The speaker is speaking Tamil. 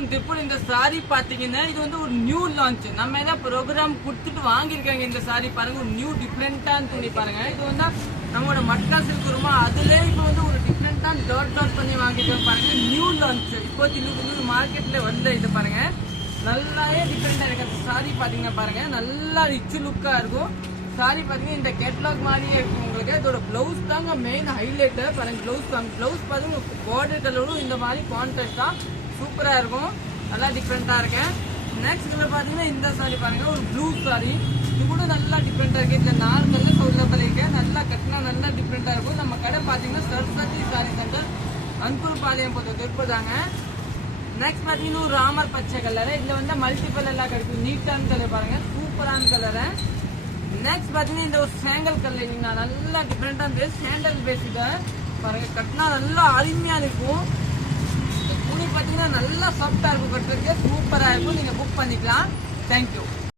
வெல்கம் திப்புல். இந்த சாரி பாத்தீங்கன்னா இது வந்து ஒரு நியூ லான்ச். நம்ம ஏதாவது ப்ரோக்ராம் கொடுத்துட்டு வாங்கியிருக்காங்க. இந்த சாரி பாருங்க, ஒரு நியூ டிஃப்ரெண்டான துணி பாருங்க. இது வந்து நம்மளோட மட்ராஸ் இருக்கிறோமா அதுல இப்போ வந்து ஒரு டிஃப்ரெண்டான டாட் பண்ணி வாங்கிட்டு பாருங்க. நியூ லான்ச் இப்போதைக்கு மார்க்கெட்ல வந்து இது பாருங்க, நல்லாவே டிஃப்ரெண்டா இருக்கு. சாரி பாத்தீங்கன்னா பாருங்க, நல்லா ரிச் லுக்கா இருக்கும். சாரி பாத்தீங்கன்னா இந்த கேட்லாக் மாதிரியே இருக்கும் உங்களுக்கு. இதோட பிளவுஸ் தாங்க மெயின் ஹைலைட் பாருங்க. பிளவுஸ் பாத்தீங்க பார்டர் கலரும் இந்த மாதிரி கான்ட்ராஸ்டா சூப்பரா இருக்கும், நல்லா டிஃப்ரெண்டா இருக்கு. நெக்ஸ்ட் கலர் பாத்தீங்கன்னா இந்த சாரி பாருங்க, ஒரு ப்ளூ சாரி. இது கூட நல்லா டிஃப்ரெண்டா இருக்கு. இந்த 4 கலர் அவைலபிள் இருக்கு. நல்லா கட்டினா நல்லா டிஃப்ரெண்டா இருக்கும். நம்ம கடை பாத்தீங்கன்னா சரஸ்வதி சாரி சென்டர், அன்பூர் பாளையம் திருப்பதாங்க. நெக்ஸ்ட் பாத்தீங்கன்னா ஒரு ராமர் பச்சை கலர். இதுல வந்து மல்டிபிள் எல்லாம் கிடைக்கும். நீட்டான கலர் பாருங்க, சூப்பரான கலர். நெக்ஸ்ட் பாத்தீங்கன்னா இந்த ஒரு சேங்கல் கலர், நல்லா டிஃப்ரெண்டா இருந்தது. சேண்டல் பேசிக்க பாருங்க, கட்டினா நல்லா அருமையா இருக்கும். துணி பாத்தீங்கன்னா நல்லா சாஃப்டா இருக்கும், கட்டுறதுக்கு சூப்பரா இருக்கும். நீங்க புக் பண்ணிக்கலாம். தேங்க்யூ.